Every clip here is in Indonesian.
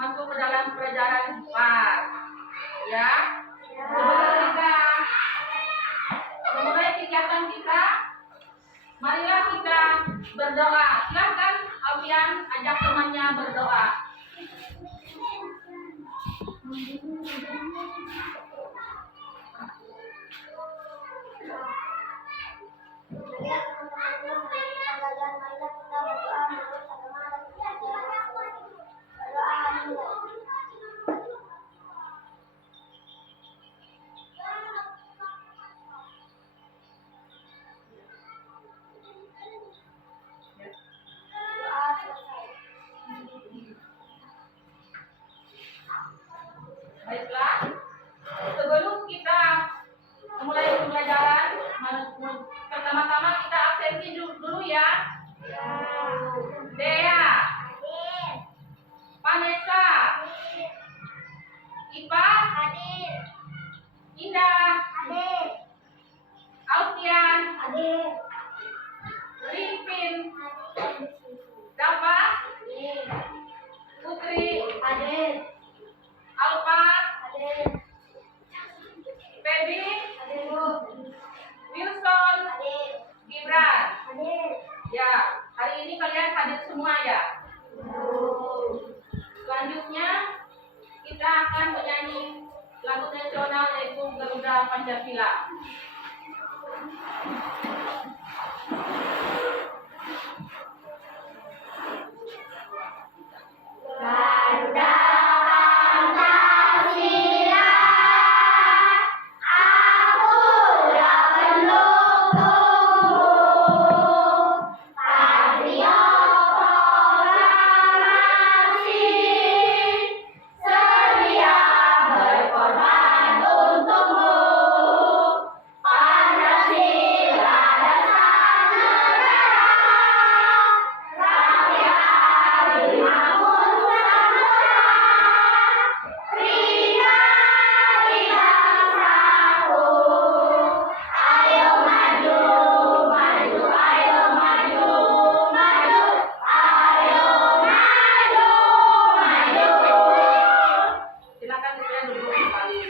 masuk ke dalam pelajaran 4. Ya. Sebelum kita memulai kegiatan kita, marilah kita berdoa. Silakan Alfian ajak temannya berdoa. Baiklah, sebelum kita memulai pembelajaran, pertama-tama kita absensi dulu ya. Dea, Vanessa, Ipa, Indah, Alfian, Ripin, Dava, Putri, Alfa, Feby, Wilson, Gibran. Ya, hari ini kalian hadir semua ya. Selanjutnya kita akan menyanyi lagu nasional yaitu Garuda Pancasila. Garuda Pancasila, aku dah penuh tumbuh, patriot proklamasi, sedia berkorban untukmu. Pancasila dasar negara, rakyat adil makmur samudra, prima kita satu. Ayo maju, maju, ayo maju, maju, ayo maju, maju. Silakan kalian duduk kembali.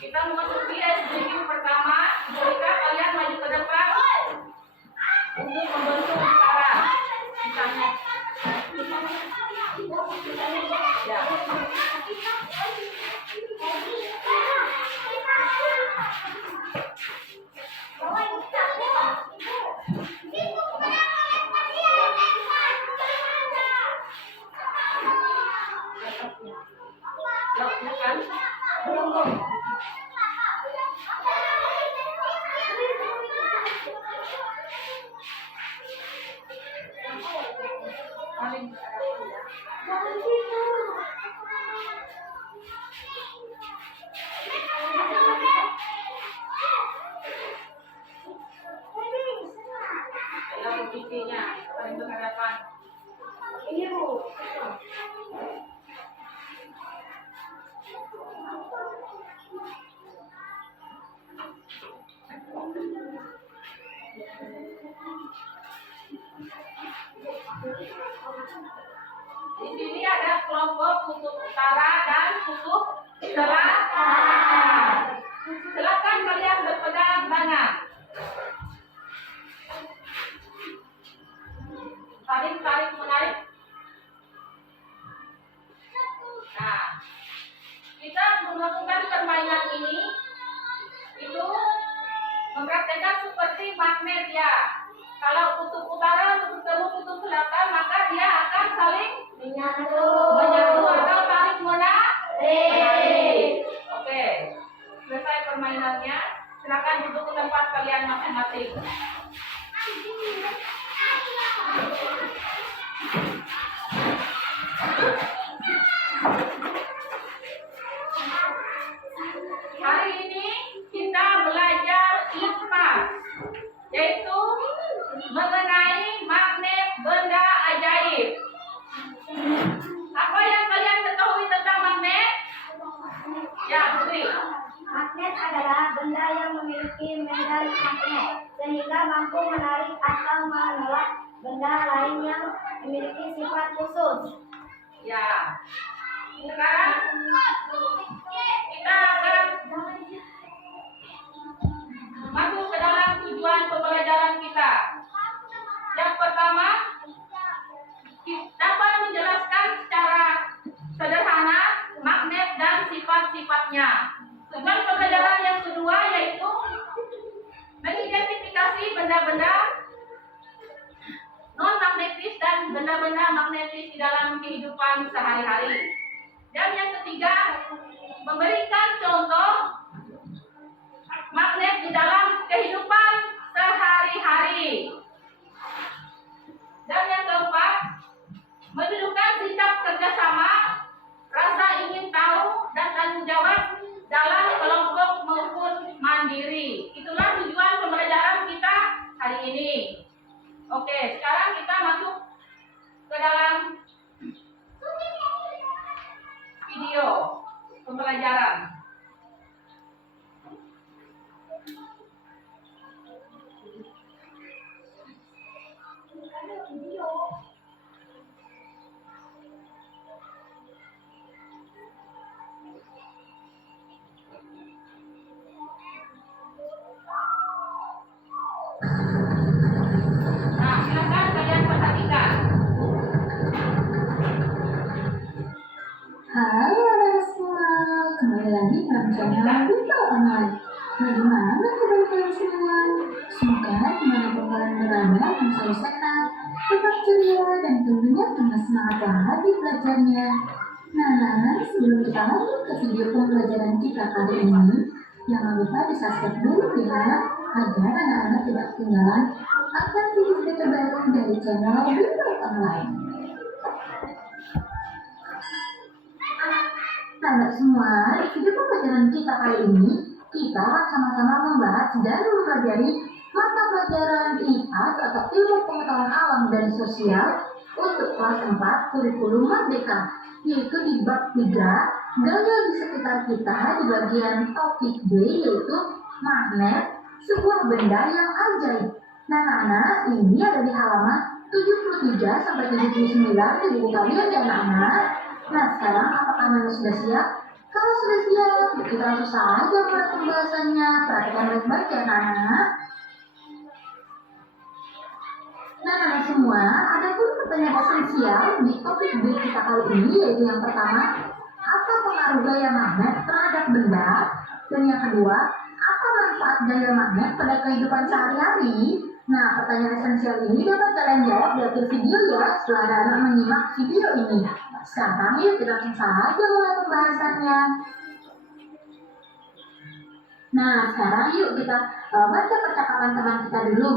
Kita memasuki SDG pertama. Jika kalian maju ke depan untuk membentuk lingkaran. Misalnya, ya. Lakukan. Paling yang intinya paling berhadapan. Ini Bu. Di sini ada kelompok kutub utara dan kutub selatan. Silakan kalian berpegang tangan. Saling tarik menarik. Nah, kita melakukan permainan ini itu mempraktekkan seperti magnet ya. Kalau kutub utara bertemu kutub selatan, maka dia akan saling Menyatu atau tarik menarik. Oke, selesai permainannya. Silakan duduk ke tempat kalian masing-masing. Hari ini kita belajar IPA, yaitu mengenai magnet benda ajaib. Apa yang kalian ketahui tentang magnet? Ya, Putri. Magnet adalah benda yang memiliki medan magnet sehingga mampu menarik atau menolak benda lain yang memiliki sifat khusus. Ya. Sekarang kita akan masuk ke dalam tujuan pembelajaran kita. Yang pertama, dapat menjelaskan secara sederhana magnet dan sifat-sifatnya. Tujuan pembelajaran yang kedua yaitu mengidentifikasi benda-benda non-magnetis dan benda-benda magnetis di dalam kehidupan sehari-hari. Dan yang ketiga, memberikan contoh magnet di dalam kehidupan sehari-hari. Dan yang keempat, menunjukkan sikap kerjasama, rasa ingin tahu, dan tanggung jawab dalam kelompok maupun mandiri. Itulah tujuan pembelajaran kita hari ini. Oke, sekarang kita masuk ke dalam video pembelajaran. Nah, silakan kalian perhatikan. Halo anak semua, kembali lagi dalam channel Bito Online. Bagaimana kabar kalian semua? Semoga dimanapun kalian berada akan selalu sehat, tetap ceria, dan tentunya tambah semangat lagi belajarnya. Nah, sebelum kita lanjut ke video pembelajaran kita kali ini, jangan lupa di-subscribe dulu ya, agar anak-anak tidak ketinggalan akan video-video terbaru dari channel Bito Online. Anak semua, di video pembelajaran kita kali ini, kita akan sama-sama membahas dan mempelajari mata pelajaran IPA atau Ilmu Pengetahuan Alam dan Sosial untuk kelas 4 kurikulum Merdeka, yaitu di bab 3, gaya di sekitar kita di bagian topik B, yaitu magnet, sebuah benda yang ajaib. Nah, anak-anak, ini ada di halaman 73 sampai 79 di buku kalian ya anak-anak. Nah, sekarang apakah Nana sudah siap? Kalau sudah siap, kita langsung saja mulai pembahasannya. Perhatikan baik-baik ya anak-anak. Nah, anak semua, ada pun pertanyaan esensial di topik B kita kali ini, yaitu yang pertama, apa pengaruh gaya magnet terhadap benda? Dan yang kedua, apa manfaat gaya magnet pada kehidupan sehari-hari? Nah, pertanyaan esensial ini dapat kalian jawab di akhir video ya, setelah anak-anak menyimak video ini. Sekarang yuk kita langsung saja mulai pembahasannya. Nah, sekarang yuk kita baca percakapan teman kita dulu.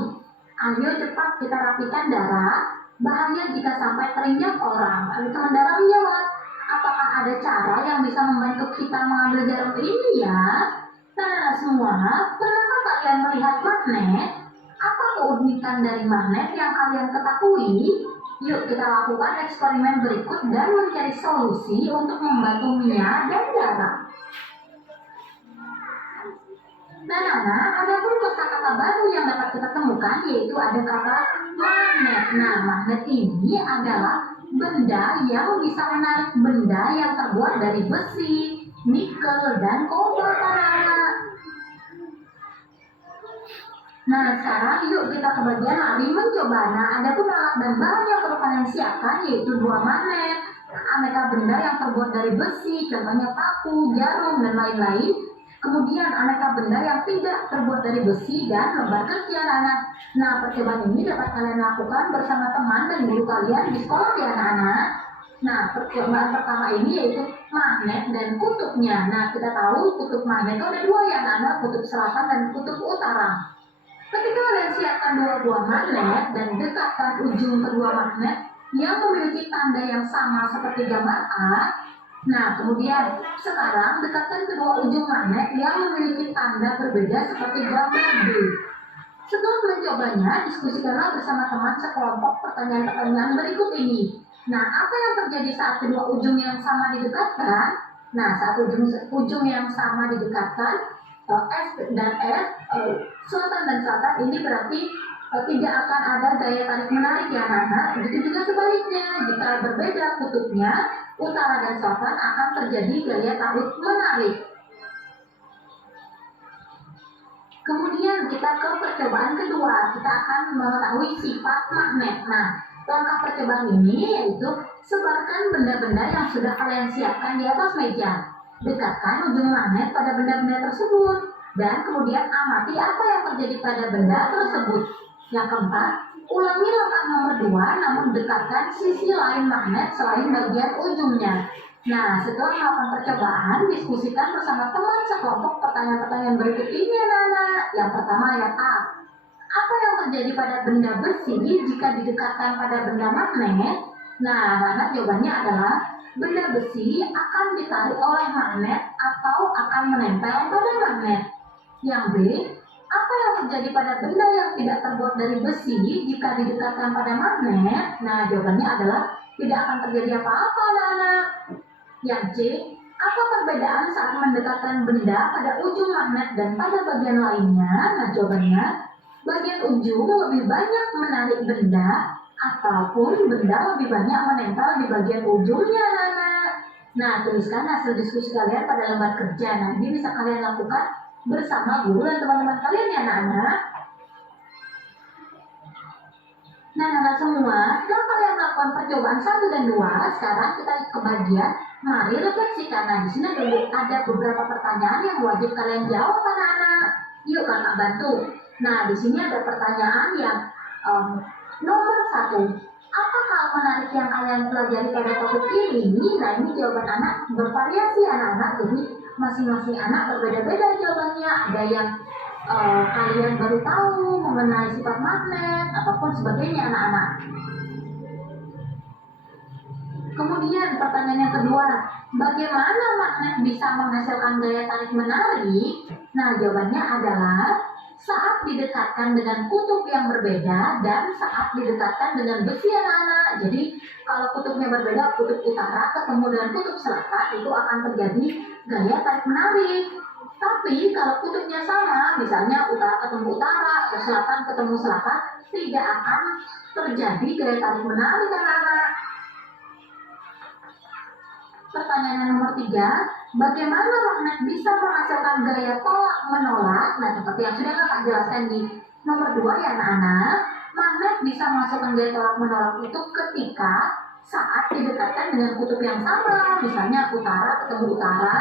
Ayo cepat kita rapikan darah. Bahaya jika sampai terinjak orang. Lalu teman darah menjawab, apakah ada cara yang bisa membantu kita mengambil jarum ini ya? Nah, semua, pernahkah kalian melihat magnet? Apa keunikan dari magnet yang kalian ketahui? Yuk kita lakukan eksperimen berikut dan mencari solusi untuk membantu Mia dan Dara. Nah, ada pun kosakata baru yang dapat kita temukan, yaitu ada kata magnet. Nah, magnet ini adalah benda yang bisa menarik benda yang terbuat dari besi, nikel, dan kobalt anak-anak. Nah, sekarang yuk kita ke bagian lari mencoba. Nah, ada pun alat dan bahan yang perlu kalian siapkan, yaitu dua magnet, aneka benda yang terbuat dari besi, contohnya paku, jarum, dan lain-lain. Kemudian aneka benda yang tidak terbuat dari besi dan lembar kerja anak-anak. Nah, percobaan ini dapat kalian lakukan bersama teman dan guru kalian di sekolah ya anak-anak. Nah, percobaan pertama ini yaitu magnet dan kutubnya. Nah, kita tahu kutub magnet itu ada dua ya anak-anak, kutub selatan dan kutub utara. Ketika kalian siapkan dua buah magnet dan dekatkan ujung kedua magnet yang memiliki tanda yang sama seperti gambar A. Nah, kemudian sekarang dekatkan kedua ujung magnet yang memiliki tanda berbeda seperti gambar B. Setelah mencobanya, diskusikanlah bersama teman sekelompok pertanyaan-pertanyaan berikut ini. Nah, apa yang terjadi saat kedua ujung yang sama didekatkan? Nah, saat ujung yang sama didekatkan, S dan F, selatan dan selatan, ini berarti tidak akan ada gaya tarik menarik ya anak-anak. Begitu juga sebaliknya, jika berbeda kutubnya, utara dan selatan akan terjadi gaya tarik menarik. Kemudian kita ke percobaan kedua, kita akan mengetahui sifat magnet. Nah, langkah percobaan ini yaitu sebarkan benda-benda yang sudah kalian siapkan di atas meja. Dekatkan ujung magnet pada benda-benda tersebut dan kemudian amati apa yang terjadi pada benda tersebut. Yang keempat, ulangi langkah nomor 2 namun dekatkan sisi lain magnet selain bagian ujungnya. Nah, setelah melakukan percobaan, diskusikan bersama teman sekelompok pertanyaan-pertanyaan berikut ini anak-anak. Yang pertama ayat A. Apa yang terjadi pada benda besi jika didekatkan pada benda magnet? Nah, anak-anak jawabannya adalah benda besi akan ditarik oleh magnet atau akan menempel pada magnet. Yang B. Apa yang terjadi pada benda yang tidak terbuat dari besi jika didekatkan pada magnet? Nah, jawabannya adalah tidak akan terjadi apa-apa anak-anak. Yang C. Apa perbedaan saat mendekatkan benda pada ujung magnet dan pada bagian lainnya? Nah, jawabannya bagian ujung lebih banyak menarik benda ataupun benda lebih banyak menempel di bagian ujungnya anak-anak. Nah, tuliskan hasil diskusi kalian pada lembar kerja. Nah, ini bisa kalian lakukan bersama guru dan teman-teman kalian ya anak-anak. Nah, anak-anak semua, setelah kalian melakukan percobaan 1 dan 2, sekarang kita ke bagian mari refleksikan. Nah, di sini ada beberapa pertanyaan yang wajib kalian jawab anak-anak. Yuk kakak bantu. Nah, di sini ada pertanyaan yang nomor 1. Apa hal menarik yang kalian pelajari pada topik ini? Nah, ini jawaban anak bervariasi anak-anak. Jadi masing-masing anak berbeda-beda jawabannya. Ada yang kalian baru tahu mengenai sifat magnet ataupun sebagainya anak-anak. Kemudian pertanyaan yang kedua, bagaimana magnet bisa menghasilkan gaya tarik menarik? Nah, jawabannya adalah saat didekatkan dengan kutub yang berbeda dan saat didekatkan dengan besi anak-anak. Jadi kalau kutubnya berbeda, kutub utara ketemu dengan kutub selatan, itu akan terjadi gaya tarik menarik. Tapi kalau kutubnya sama, misalnya utara ketemu utara atau selatan ketemu selatan, tidak akan terjadi gaya tarik menarik anak-anak. Pertanyaan nomor 3, bagaimana magnet bisa menghasilkan gaya tolak menolak? Nah, seperti yang sudah kakak jelaskan di nomor 2 ya anak-anak, magnet bisa menghasilkan gaya tolak menolak itu ketika saat didekatkan dengan kutub yang sama, misalnya utara ketemu utara,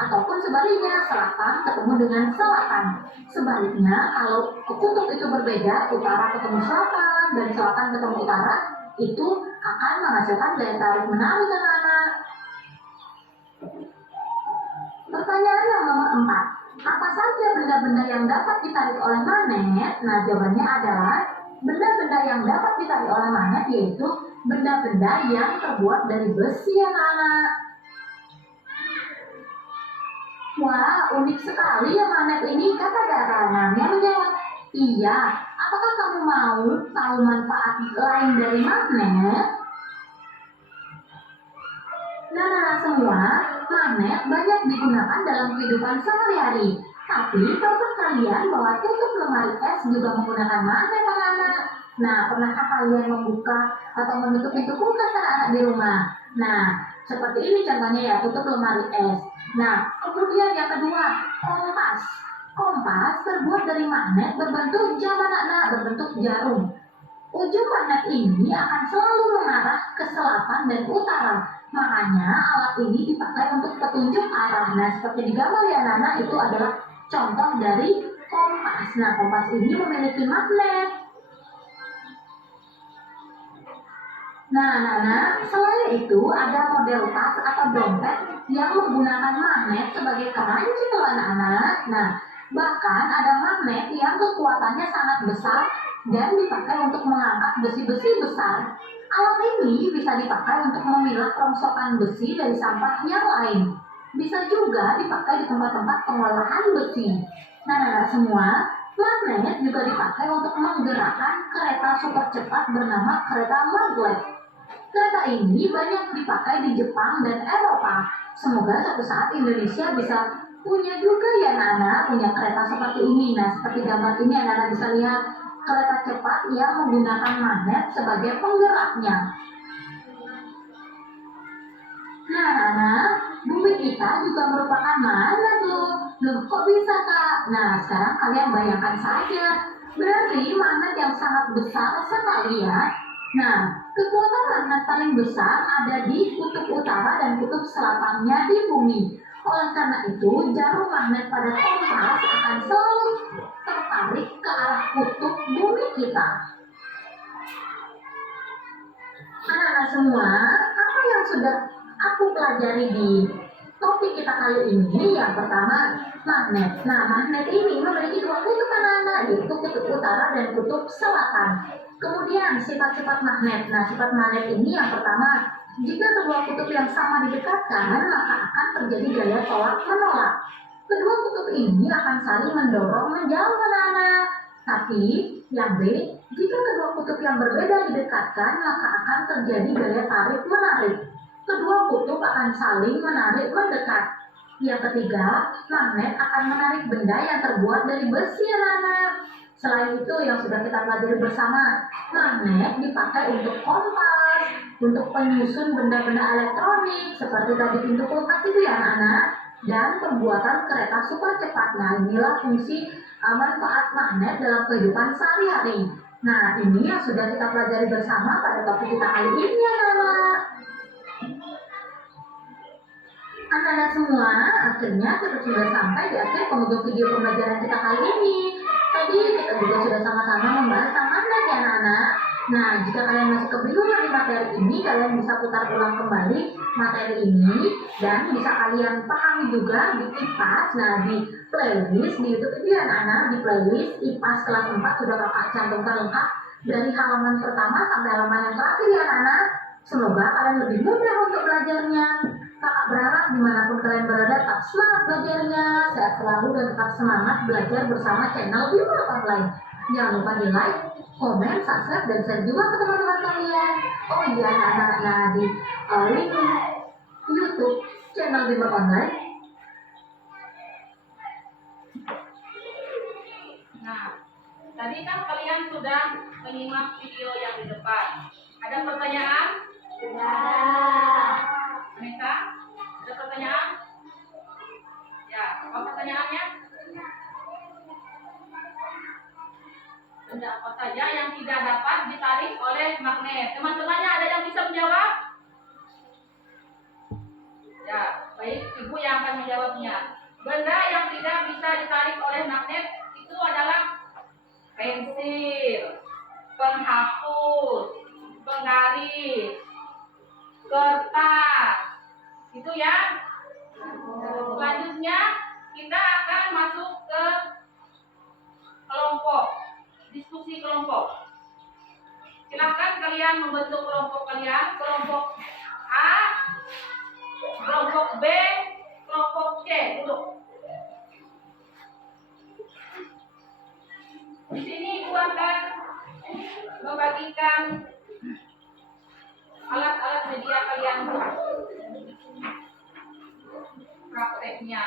ataupun sebaliknya selatan ketemu dengan selatan. Sebaliknya, kalau kutub itu berbeda, utara ketemu selatan dan selatan ketemu utara, itu akan menghasilkan gaya tarik menarik anak-anak. Pertanyaan yang nomor 4, apa saja benda-benda yang dapat ditarik oleh magnet? Nah, jawabannya adalah benda-benda yang dapat ditarik oleh magnet yaitu benda-benda yang terbuat dari besi anak-anak. Wah, unik sekali ya magnet ini, kata Dara. Nah, yang menjawab, iya. Apakah kamu mau tahu manfaat lain dari magnet? Nah, semua, magnet banyak digunakan dalam kehidupan sehari-hari. Tapi, tahukah kalian bahwa tutup lemari es juga menggunakan magnet anak-anak? Nah, pernahkah kalian membuka atau menutup pintu kulkas anak-anak di rumah? Nah, seperti ini contohnya ya, tutup lemari es. Nah, kemudian yang kedua, kompas. Kompas terbuat dari magnet berbentuk jam anak-anak, berbentuk jarum. Ujung magnet ini akan selalu mengarah ke selatan dan utara. Makanya alat ini dipakai untuk petunjuk arah. Nah, seperti di gambar ya anak-anak, itu adalah contoh dari kompas. Nah, kompas ini memiliki magnet. Nah, anak-anak, selain itu ada model tas atau dompet yang menggunakan magnet sebagai keranjang anak-anak. Nah, bahkan ada magnet yang kekuatannya sangat besar dan dipakai untuk mengangkat besi-besi besar. Alat ini bisa dipakai untuk memilah rongsokan besi dari sampah yang lain. Bisa juga dipakai di tempat-tempat pengolahan besi. Nah, anak-anak semua, magnet juga dipakai untuk menggerakkan kereta super cepat bernama kereta maglev. Kereta ini banyak dipakai di Jepang dan Eropa. Semoga suatu saat Indonesia bisa punya juga ya anak-anak, punya kereta seperti ini. Nah, seperti gambar ini anak-anak bisa lihat kereta cepat yang menggunakan magnet sebagai penggeraknya. Nah, anak, bumi kita juga merupakan magnet loh. Loh, kok bisa, Kak? Nah, sekarang kalian bayangkan saja. Berarti magnet yang sangat besar sekali ya. Nah, kekuatan magnet paling besar ada di kutub utara dan kutub selatannya di bumi. Oleh karena itu, jarum magnet pada kompas akan selalu tertarik ke arah kutub bumi kita. Anak-anak semua, apa yang sudah aku pelajari di topik kita kali ini? Yang pertama, magnet. Nah, magnet ini memiliki dua kutub anak-anak, yaitu kutub utara dan kutub selatan. Kemudian sifat-sifat magnet. Nah, sifat magnet ini yang pertama, jika kedua kutub yang sama didekatkan, maka akan terjadi gaya tolak menolak. Kedua kutub ini akan saling mendorong menjauh anak-anak. Tapi yang B, jika kedua kutub yang berbeda didekatkan, maka akan terjadi gaya tarik menarik. Kedua kutub akan saling menarik mendekat. Yang ketiga, magnet akan menarik benda yang terbuat dari besi anak-anak. Selain itu yang sudah kita pelajari bersama, magnet dipakai untuk kompas, untuk penyusun benda-benda elektronik seperti tadi pintu kulkas itu ya anak-anak, dan pembuatan kereta super cepat. Nah, inilah fungsi manfaat magnet dalam kehidupan sehari-hari. Nah, ini yang sudah kita pelajari bersama pada topik kita kali ini anak-anak. Anak-anak semua, akhirnya kita sudah sampai di akhir penghujung video pembelajaran kita kali ini. Tadi kita juga sudah sama-sama membahas tentang magnet ya anak-anak. Nah, jika kalian masih kebingungan di materi ini, kalian bisa putar ulang kembali materi ini dan bisa kalian pahami juga di IPAS. Nah, di playlist di YouTube itu ya anak-anak, di playlist IPAS kelas 4 sudah kakak cantumkan lengkap dari halaman pertama sampai halaman yang terakhir ya anak-anak. Semoga kalian lebih mudah untuk belajarnya. Kakak berharap dimanapun kalian berada tetap semangat belajarnya, sehat selalu dan tetap semangat belajar bersama channel Bima Online. Jangan lupa di like, komen, subscribe, dan share juga ke teman-teman kalian. Oh iya anak-anak, nah di link YouTube channel Bima Online. Nah, tadi kan kalian sudah menyimak video yang di depan. Ada pertanyaan? Anissa, ada pertanyaan? Ya, apa pertanyaannya? Benda apa saja yang tidak dapat ditarik oleh magnet? Teman-temannya ada yang bisa menjawab? Ya, baik, Ibu yang akan menjawabnya. Benda yang tidak bisa ditarik oleh magnet itu adalah pensil, penghapus, penggaris, kertas. Itu ya. Selanjutnya kita akan masuk ke kelompok, diskusi kelompok. Silakan kalian membentuk kelompok kalian, kelompok A, kelompok B, kelompok C. Duduk. Di sini Ibu akan membagikan alat-alat media kalian prakteknya.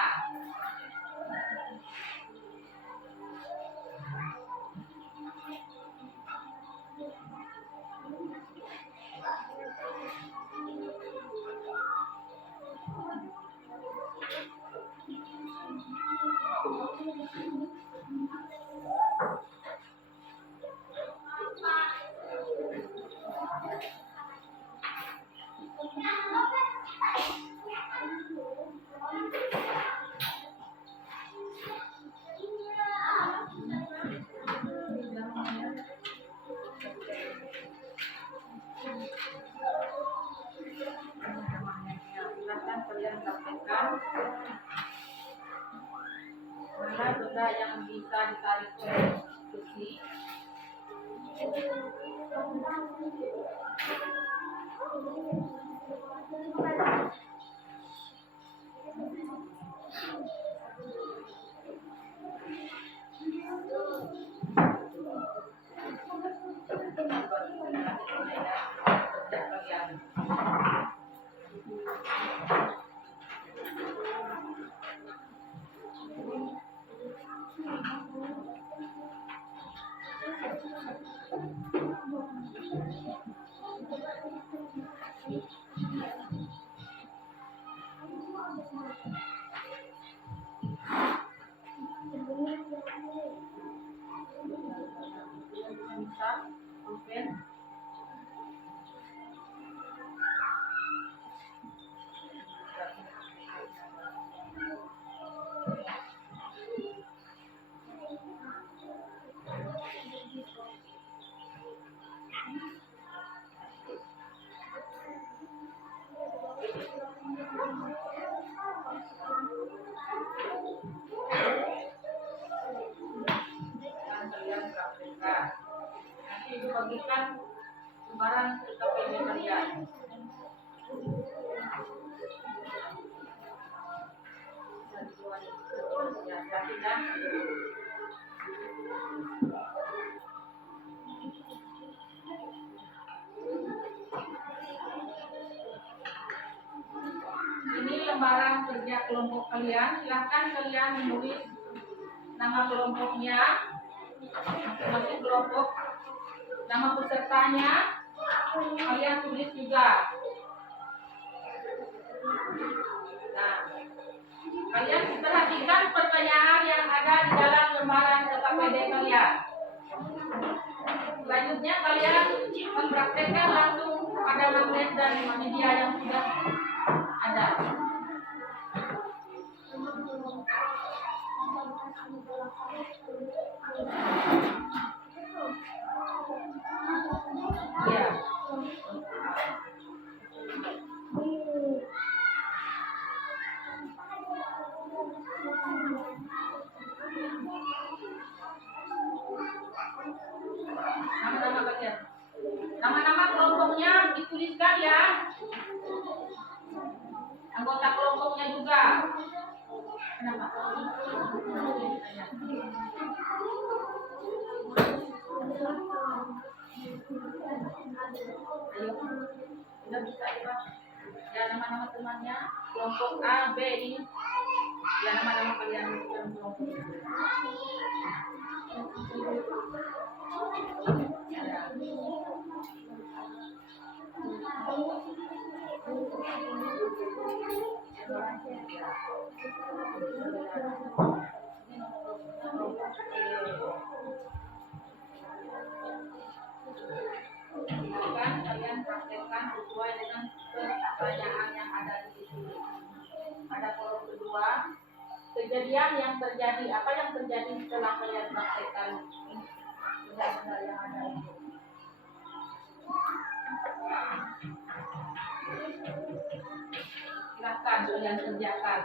Silakan kalian praktekkan mana benda yang bisa ditarik oleh besi. bagikan lembaran KKPD kalian. Ya, perhatikan. Ini lembaran kerja kelompok kalian. Silahkan kalian menulis nama kelompoknya, masing-masing kelompok, nama pesertanya, kalian tulis juga. Nah, kalian perhatikan pertanyaan yang ada di dalam lembaran KKPD kalian. Selanjutnya kalian mempraktekkan langsung pada magnet dan media yang sudah ada. Ya. Nama-nama kalian. Nama-nama kelompoknya dituliskan ya. Anggota kelompoknya juga. Kenapa? Ayo, sudah bisa ya. Ya, nama-nama temannya, kelompok A, B ini. Ya, nama-nama kalian dalam kelompok. Ya. Silakan kalian praktekkan sesuai dengan pertanyaan yang ada di sini. Pada kolom kedua, kejadian yang terjadi, apa yang terjadi setelah kalian praktekkan benda-benda yang ada itu. Silakan kalian kerjakan.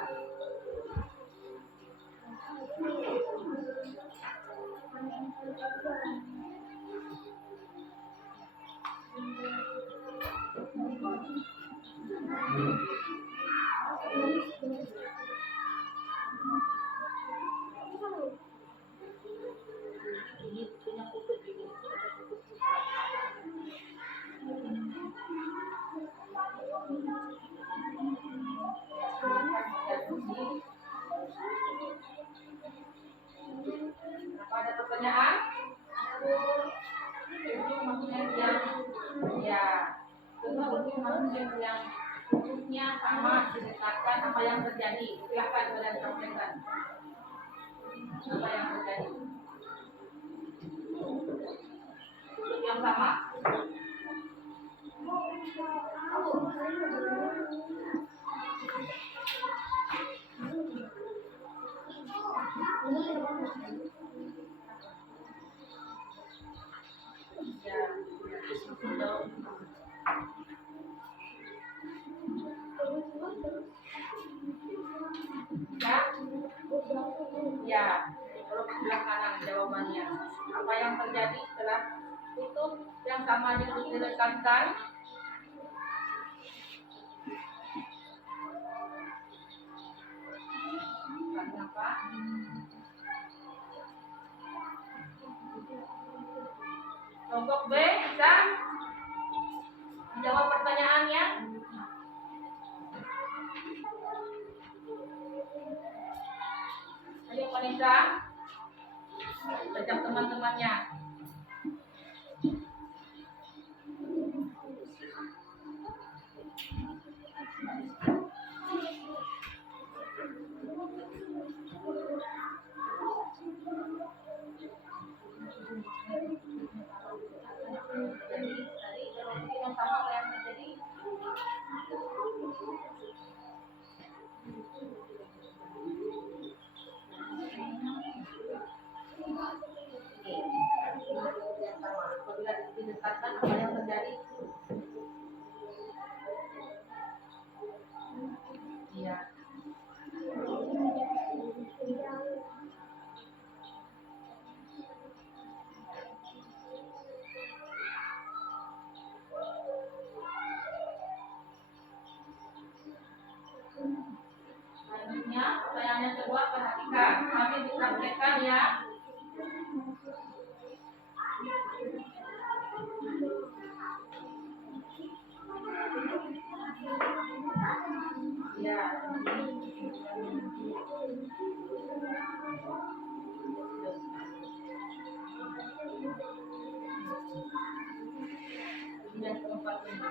Ini punya kutub ini. Apa ada pertanyaan? Ujung magnet yang ya, ujung magnet yang ujungnya sama didekatkan, apa yang terjadi? Silakan kalian sampaikan. Apa yang terjadi? Ujung yang sama. Ya, kalau sebelah kanan jawabannya. Apa yang terjadi setelah kutub yang samanya didekatkan? Kenapa? Kelompok B bisa menjawab pertanyaannya? Ayo Vanessa, ajak teman-temannya. Jadi yang sama apa yang terjadi? berbeda. Yang keempat ini.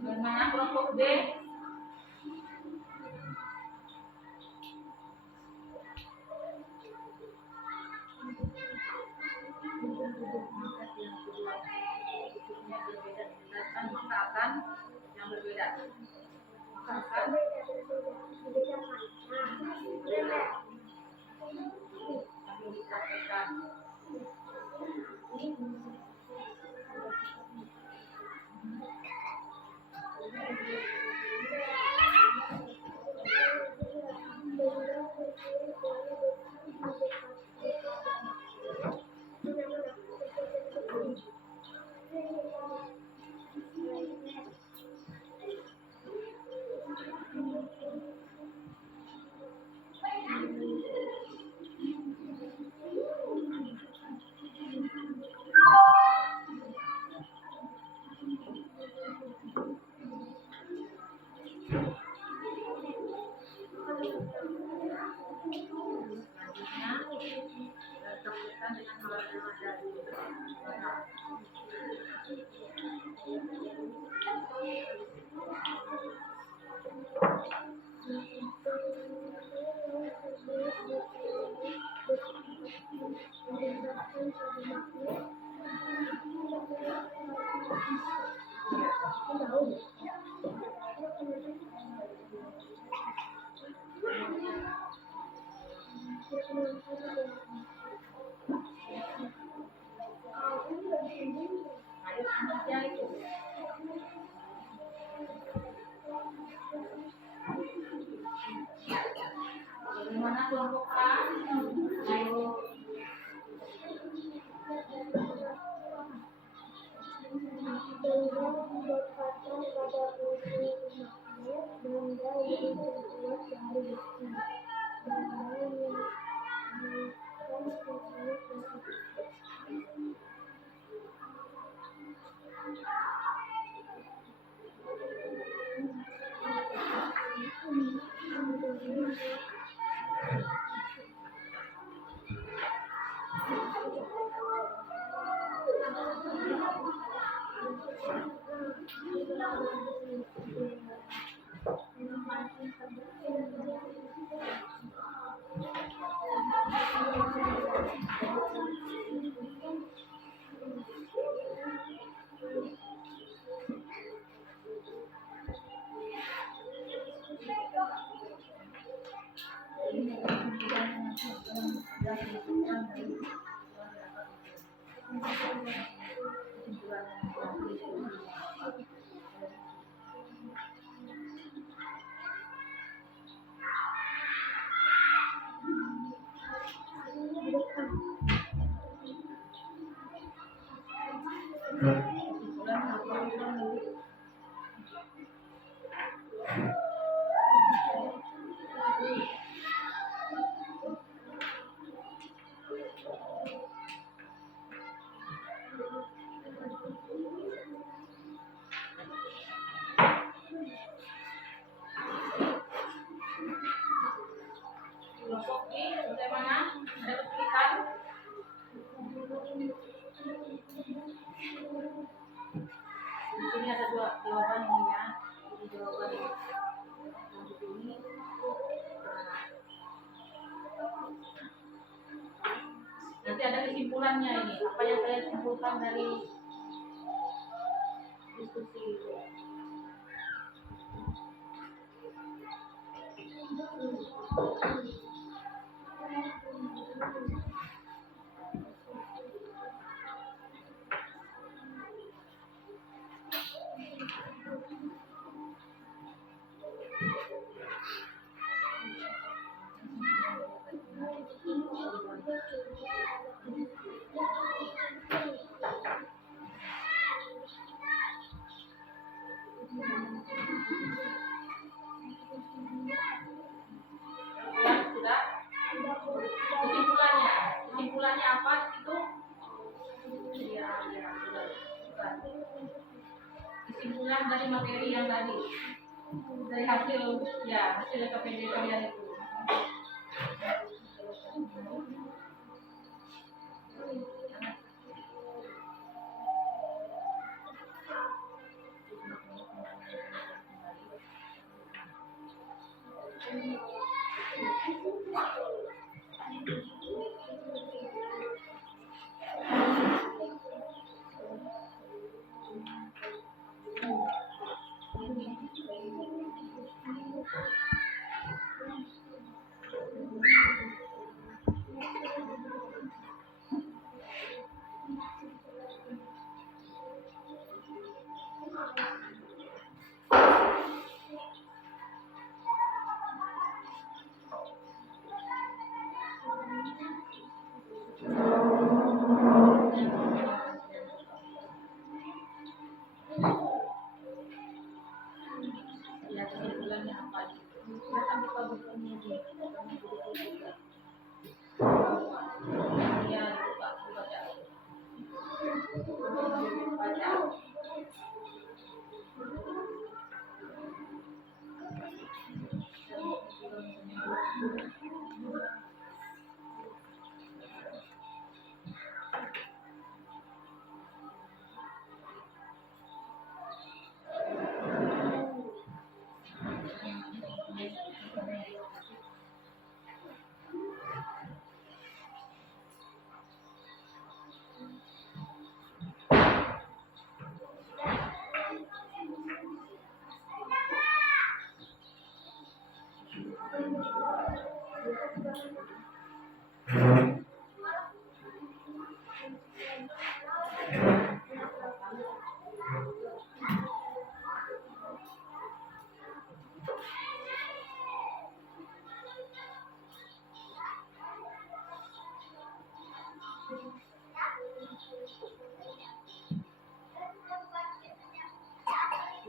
Bagaimana kelompok B? Maka akan yang berbeda. Maka akan sambil dipraktekkan. Selanjutnya, dengan hal yang ada di Bagaimana kelompok A? Ayo. filosofi, bagaimana? Ada kesulitan? Di sini ada dua jawaban ini ya. Ini jawaban yang di sini. Nanti ada kesimpulannya ini. Apa yang kalian simpulkan dari diskusi itu? Sudah? Kesimpulannya apa itu? Iya, sudah. Kesimpulan dari materi yang tadi, dari hasil KPD kalian itu. Ya, kesimpulannya apa? Silakan buka bukunya di ya, baca.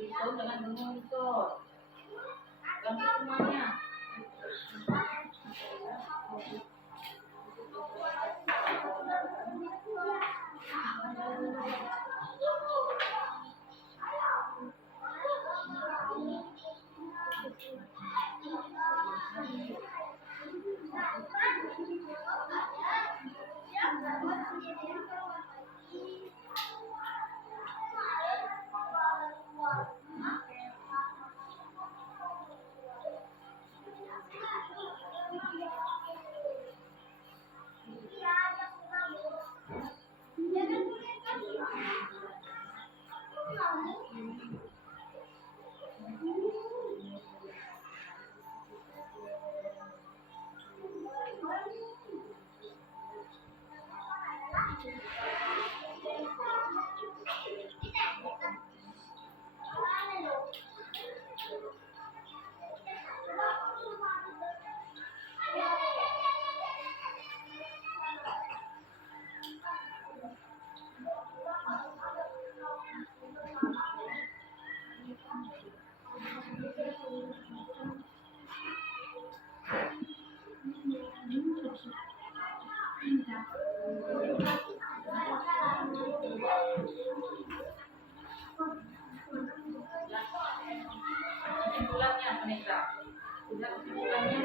Itu jangan bengong itu. Ganti semuanya. Kesimpulannya, Vanessa. Sudah kesimpulannya.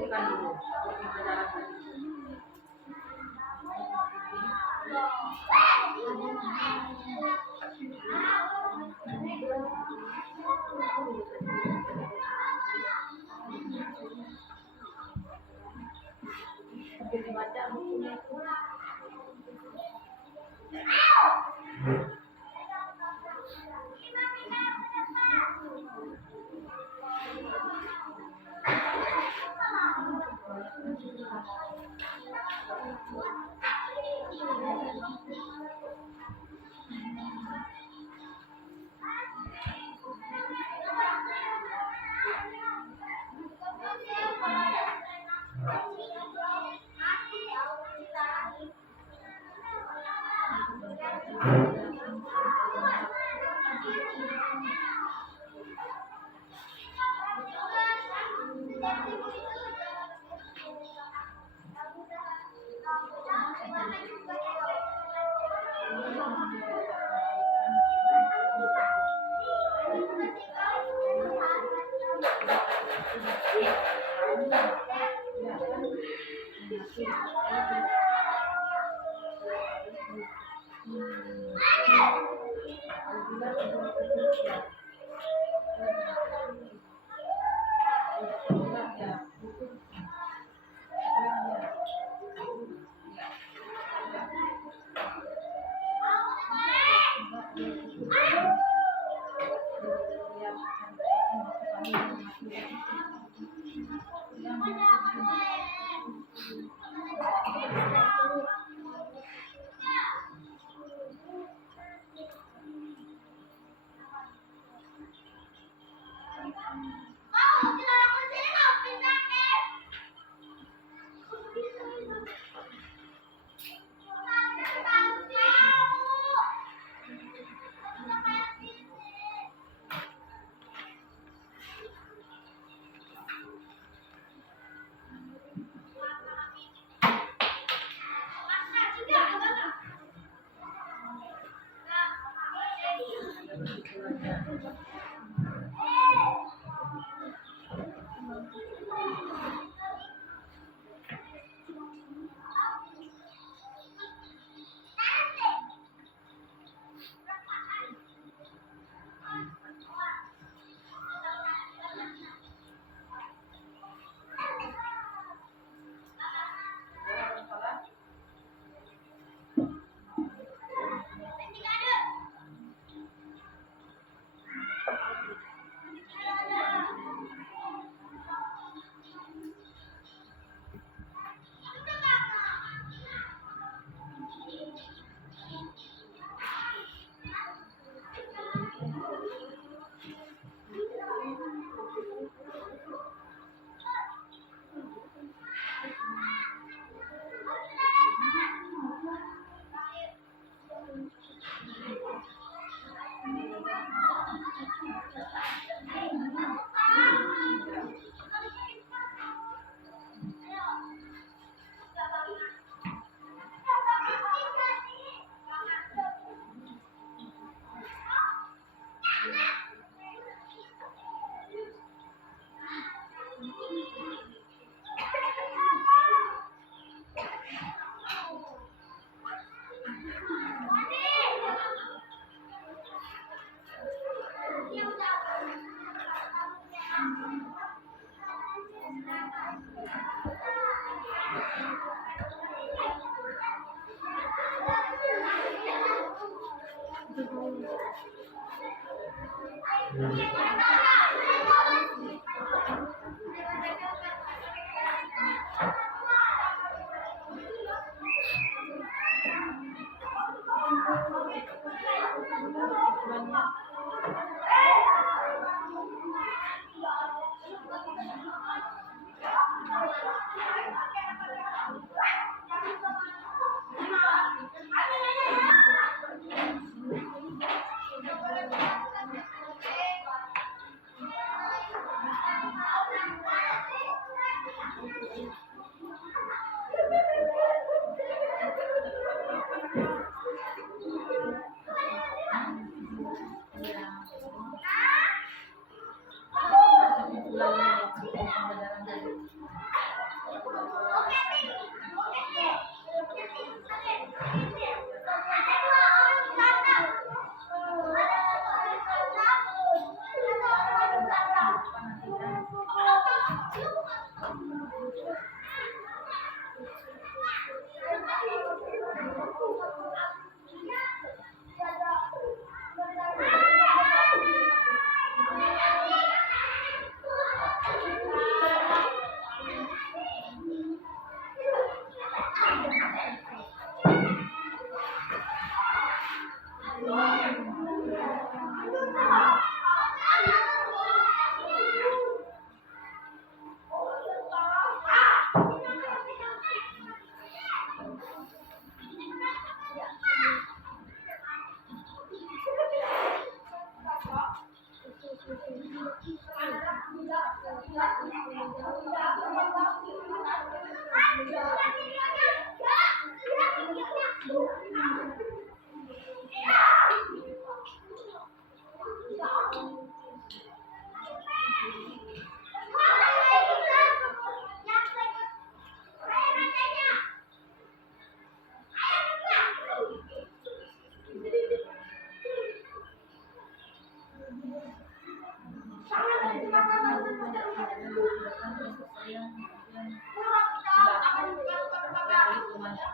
Aktifkan dulu. Kita jalan lagi. Dibaca bukunya itu.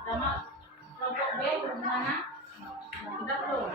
Sama kelompok B bagaimana? Sudah belum?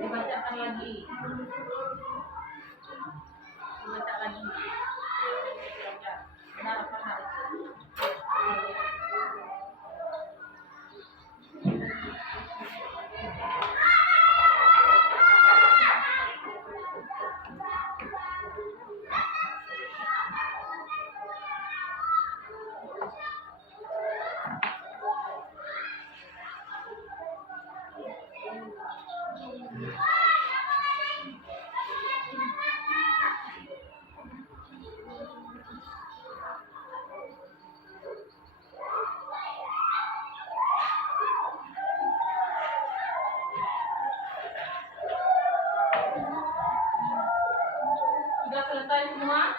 Dibacakan lagi. Dibaca lagi. Benar apa salah? Sudah selesai semua?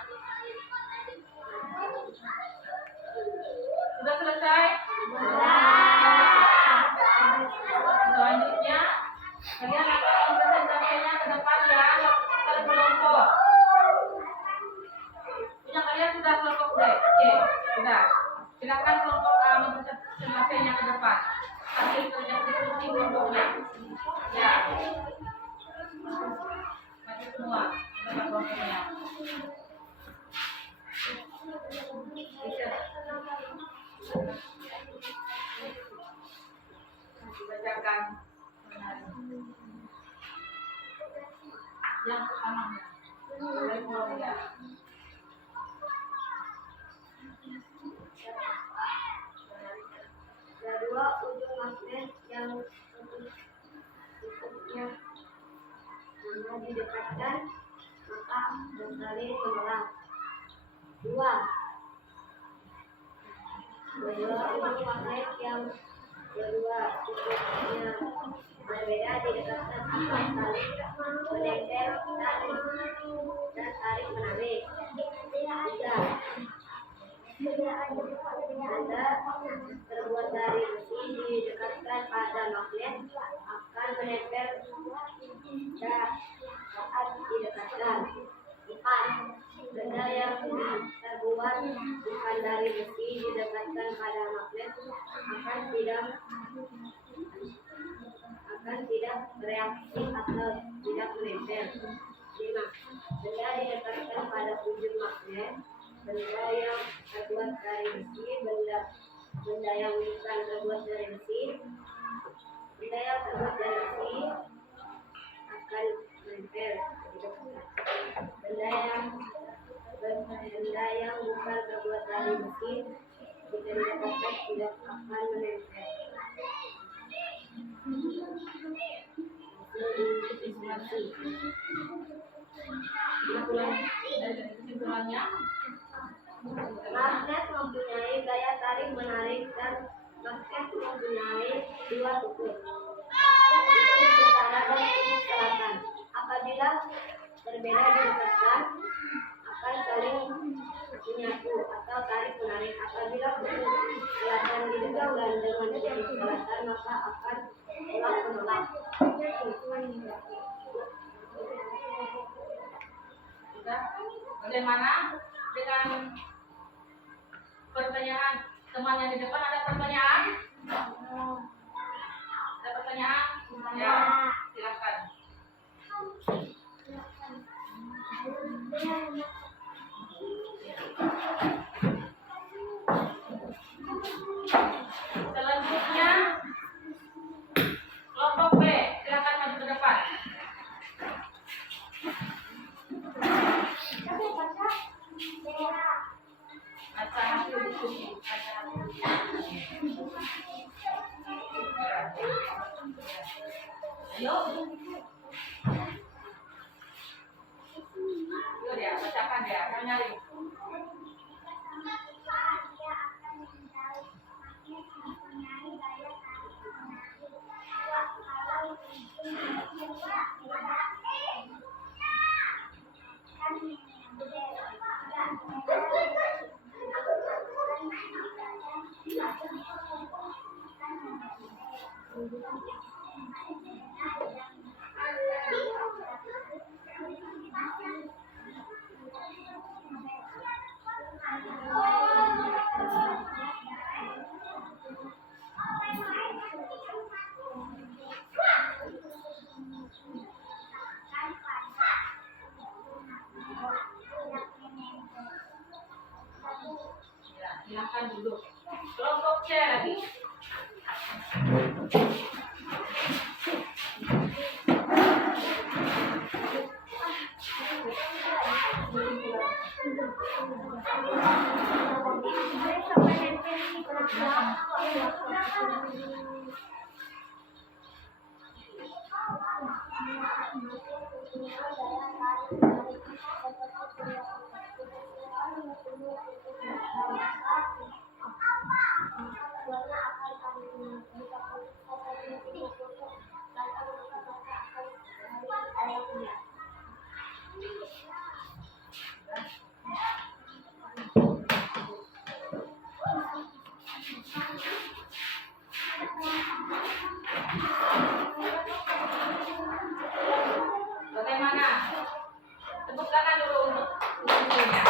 Sudah selesai? Selanjutnya kalian akan mempresentasikannya ke depan ya, terkelompok. Punya kalian sudah kelompok B? Oke, sudah. Silakan kelompok A mempresentasikannya ke depan. Hasil kerja diskusi kelompoknya. Ya. Maju semua. Dengan kelompoknya. Bisa. Dibacakan. Yang pertama. Mulai kelompoknya. Kedua, ujung magnet yang tutupnya karena didekatkan maka saling menolak. Dua, ujung magnet yang kedua tutupnya berbeda didekatkan akan saling menempel dan saling menarik. Tiga, benda terbuat dari besi didekatkan pada magnet akan menempel saat didekatkan. Empat, benda yang terbuat bukan dari besi didekatkan pada magnet akan tidak bereaksi atau tidak menempel. Lima, benda didekatkan pada ujung magnet. Benda yang terbuat dari besi, benda yang bukan terbuat dari besi, benda yang terbuat dari besi akan menempel. Benda yang bukan terbuat dari besi, jika didekatkan tidak akan menempel. Kesimpulannya. Magnet mempunyai gaya tarik menarik dan magnet mempunyai dua kutub utara dan kutub selatan. Apabila berbeda didekatkan akan saling menyatu atau tarik menarik. Apabila kutub selatan didekatkan dengan kutub selatan maka akan tolak menolak. Bagaimana dengan pertanyaan teman yang di depan? Ada pertanyaan? Ada pertanyaan? Ya, silakan. Selanjutnya kelompok B, silakan maju ke depan. Baca hasil Ayo. Yuk dia, bacakan dia, mau nyari. Ya, silakan duduk. Kelompok C lagi. Bagaimana? Tepuk tangan dulu untuk ibunya.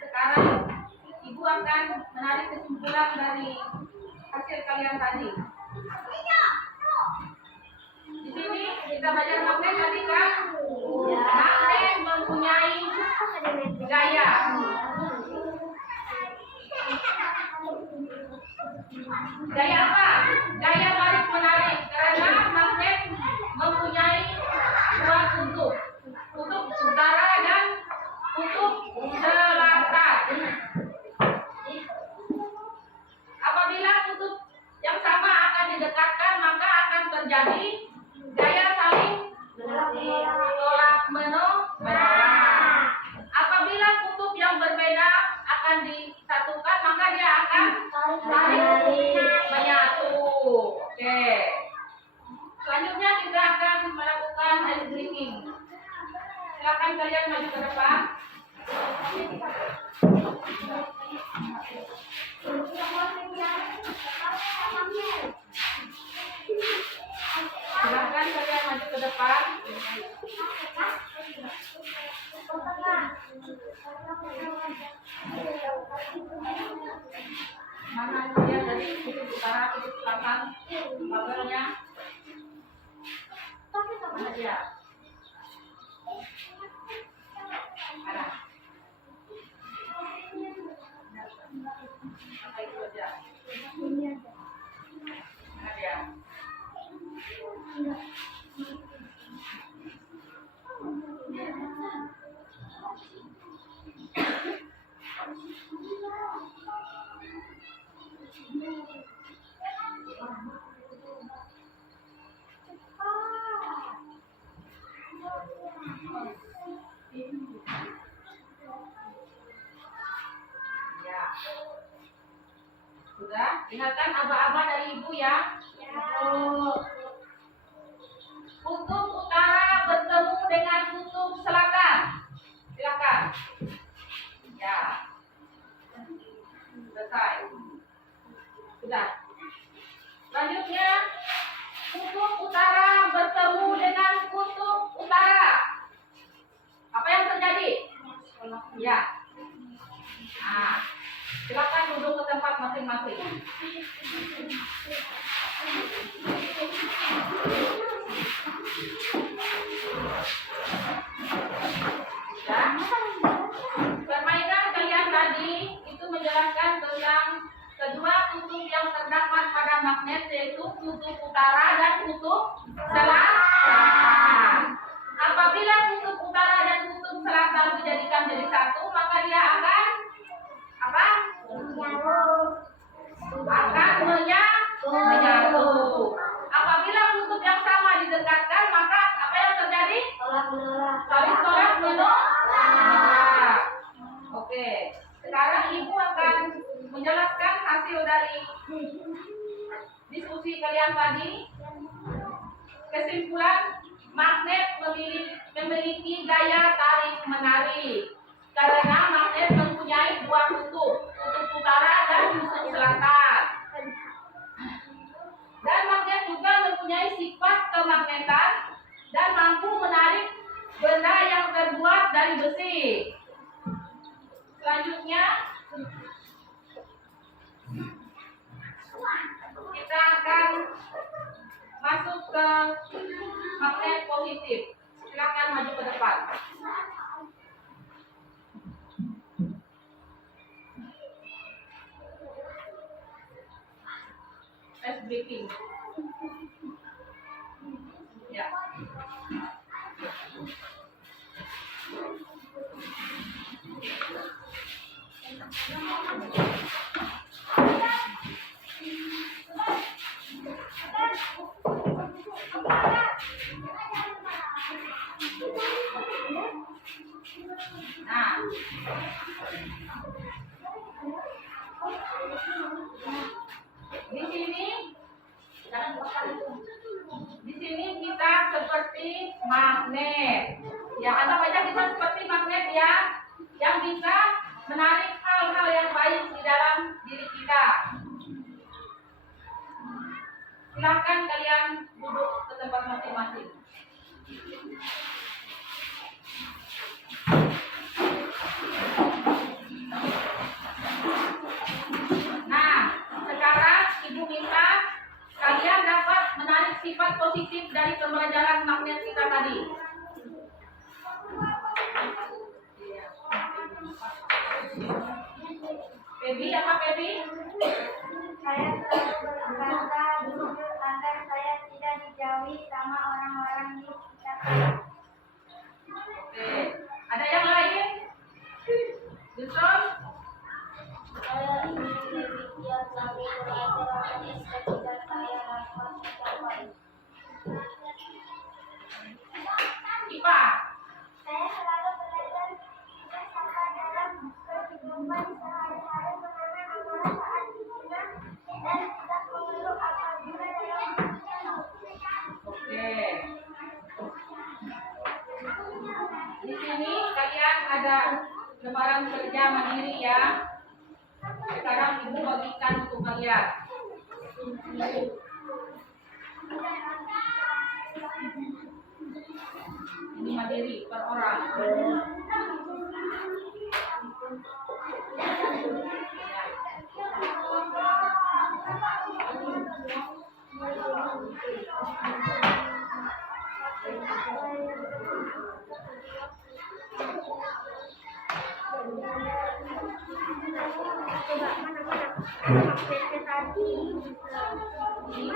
Sekarang ibu akan menarik kesimpulan dari hasil kalian tadi. Di sini kita belajar magnet tadi kan? Magnet mempunyai gaya. Gaya apa? Gaya balik menarik, karena magnet mempunyai dua kutub, kutub utara dan kutub selatan. Apabila kutub yang sama akan didekatkan, maka akan terjadi gaya saling tolak menolak. Apabila kutub yang berbeda akan disatukan, maka dia akan saling menyatu. Oke. Selanjutnya kita akan melakukan ice breaking. Silakan kalian maju ke depan. Silakan kalian maju ke depan. Mana kalian dari kutub utara, kutub selatan, kabelnya? Mana dia? Ada. Apa itu aja? Mana dia? Ya. Sudah? Ingatkan aba-aba dari ibu ya. Kutub utara bertemu dengan kutub selatan. Silakan. Ya. Selesai. Sudah. Selanjutnya, kutub utara bertemu dengan kutub utara. Apa yang terjadi? Ya. Nah, silakan duduk ke tempat masing-masing. Ya. Permainan kalian tadi itu menjelaskan tentang kedua kutub yang terdapat pada magnet, yaitu kutub utara dan kutub selatan. Apabila kutub utara dan kutub selatan satu, maka dia akan apa? Akan menyatu. Apabila kutub yang sama didekatkan, maka apa yang terjadi? Saling tolak menolak. Oke, sekarang ibu akan menjelaskan hasil dari diskusi kalian tadi. Kesimpulan, magnet memiliki daya tarik menarik karena magnet mempunyai dua kutub utara dan kutub selatan. Dan magnet juga mempunyai sifat kemagnetan dan mampu menarik benda yang terbuat dari besi. Selanjutnya, kita akan masuk ke magnet positif. Silakan maju ke depan. Ice breaking. Ya. Nah, di sini kita seperti magnet. Ya, anggap aja kita seperti magnet yang bisa menarik hal-hal yang baik di dalam diri kita. Silakan kalian duduk ke tempat masing-masing. Nah, sekarang ibu minta kalian dapat menarik sifat positif dari pembelajaran magnet kita tadi. Pebi, apa Pebi? Saya selalu berkata jujur agar saya tidak dijauhi sama orang-orang di sekitar saya. Oke, ada yang lain? Justru Saya ingin demikian tapi belajar agar tidak saya dapat mencapai. IPA. Saya selalu belajar bersama dalam kehidupan sehari-hari mengenai amanah saat dikenal dan tidak mengeluh apabila dalam Oke. Di sini kalian ada lembaran kerja mandiri ya. Sekarang ibu bagikan untuk kalian. Ini mandiri per orang. Ini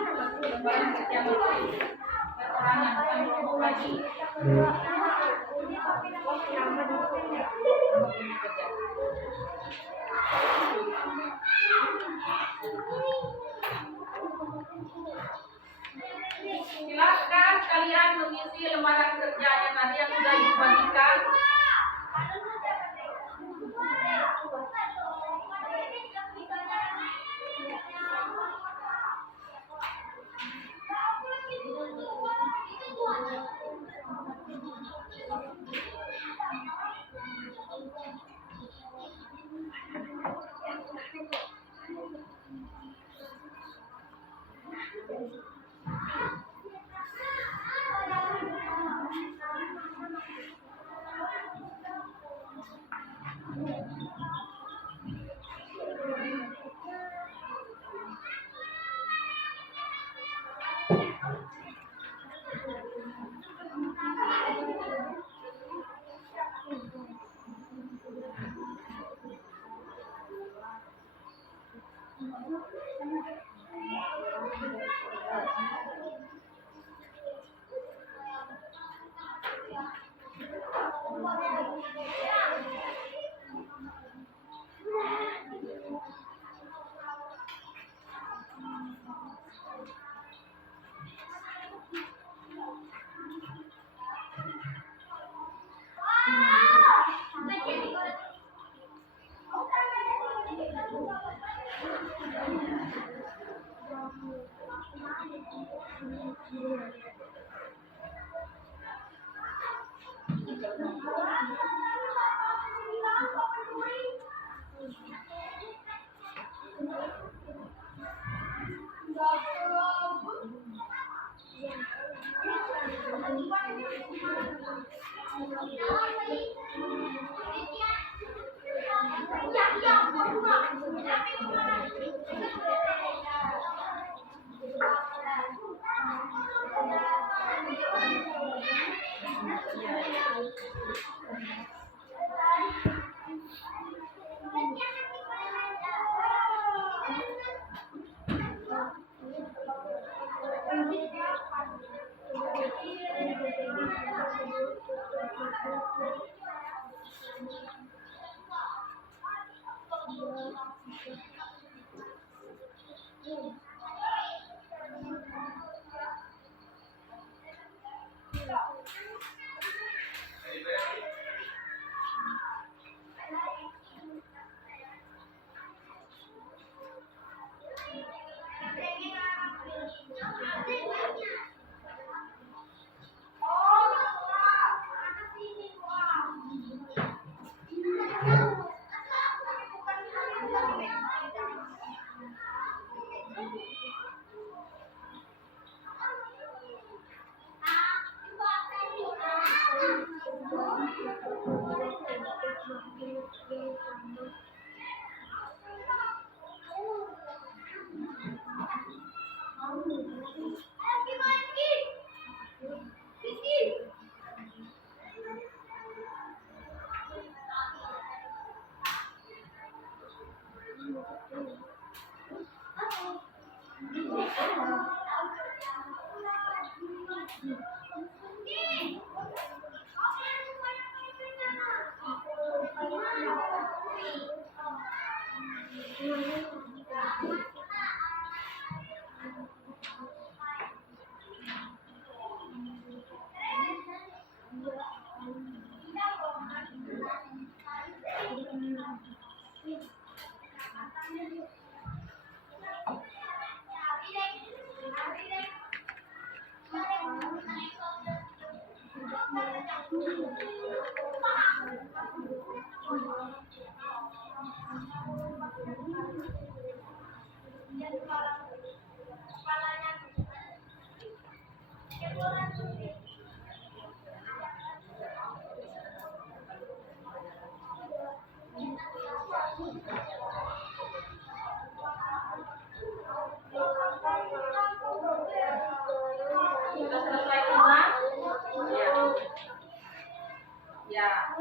lembaran kerja mandiri. Perorangan bukan kelompok lagi. Silakan kalian mengisi lembaran kerjanya tadi yang sudah dibagikan.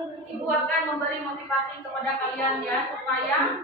Ibu akan memberi motivasi kepada kalian ya, supaya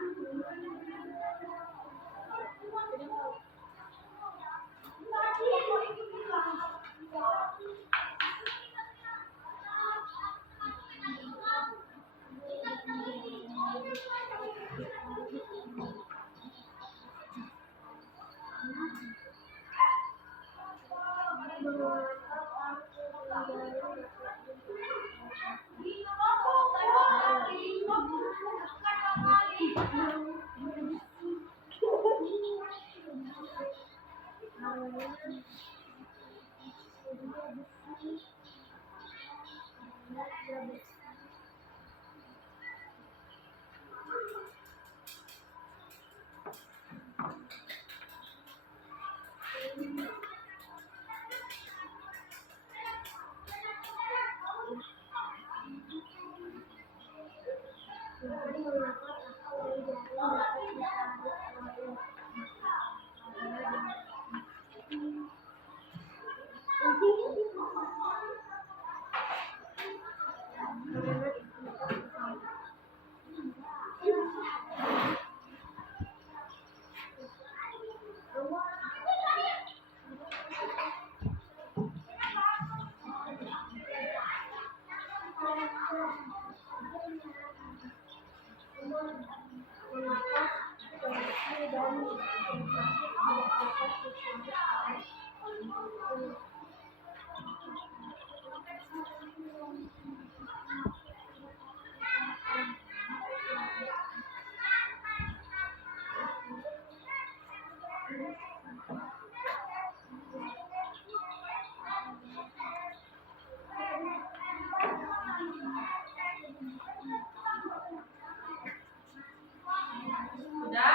sudah.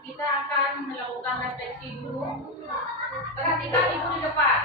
Kita akan melakukan refleksi dulu. Perhatikan ibu di depan.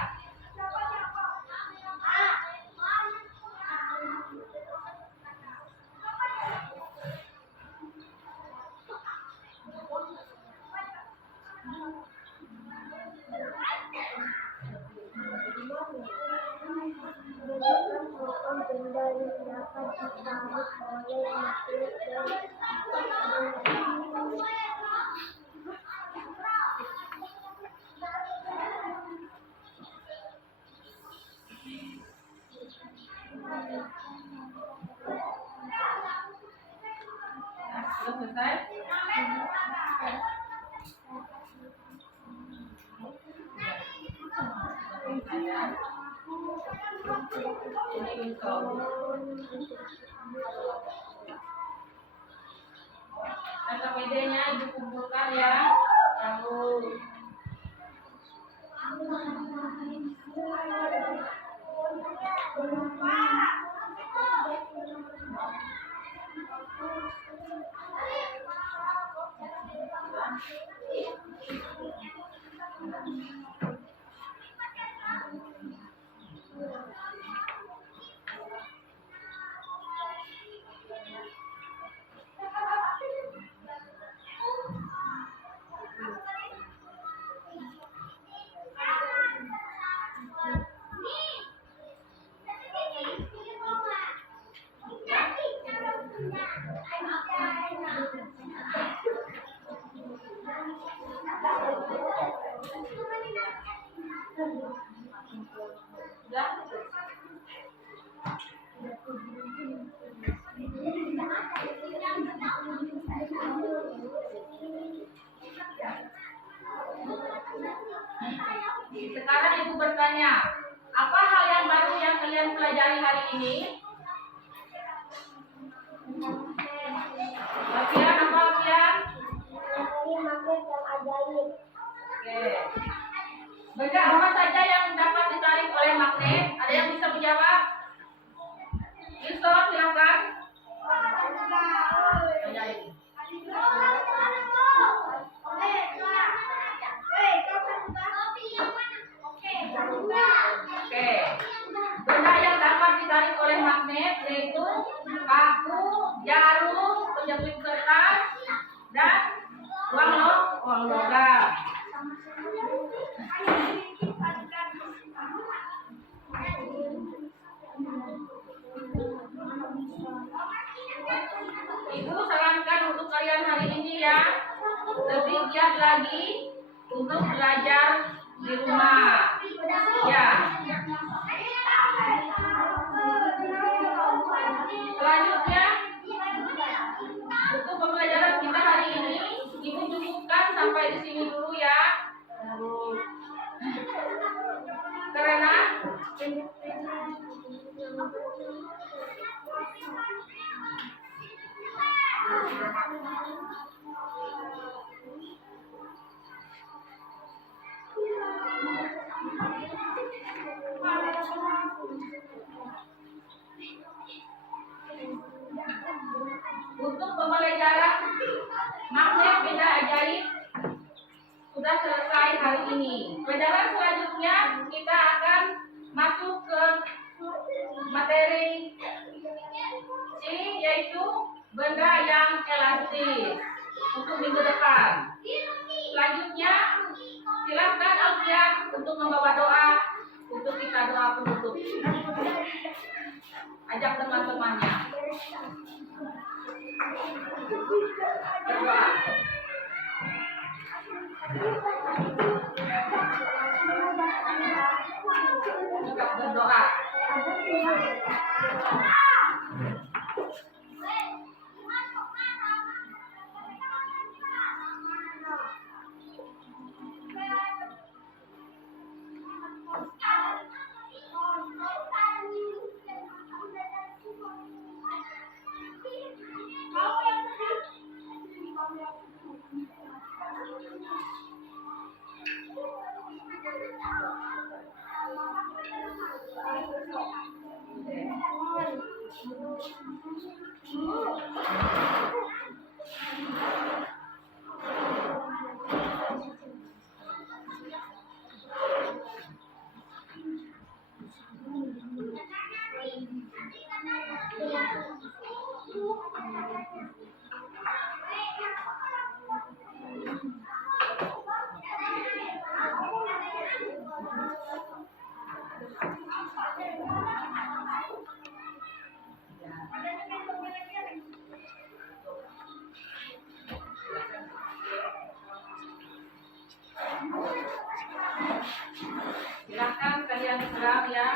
Sudah selesai? Ini untuk KPD-nya dikumpulkan ya. Lalu sekarang ibu bertanya, apa hal yang baru yang kalian pelajari hari ini? Alfian, apa Alfian? Oke. Benda apa saja yang dapat ditarik oleh magnet? Ada yang bisa menjawab? Yusuf, silakan. Tanyain. Oke. Benda yang dapat ditarik oleh magnet yaitu paku, jarum, penjepit kertas, dan uang logam. lagi untuk belajar di rumah. Ya. Selanjutnya, untuk pembelajaran kita hari ini, Ibu cukupkan sampai di sini dulu ya. Karena untuk pembelajaran magnet benda ajaib sudah selesai hari ini. Pelajaran selanjutnya kita akan masuk ke materi C, yaitu benda yang elastis untuk minggu depan. Selanjutnya silakan Alfian untuk membawa doa untuk kita doa penutup. Ajak teman-temannya berdoa. Kita berdoa. Silakan kalian serang ya.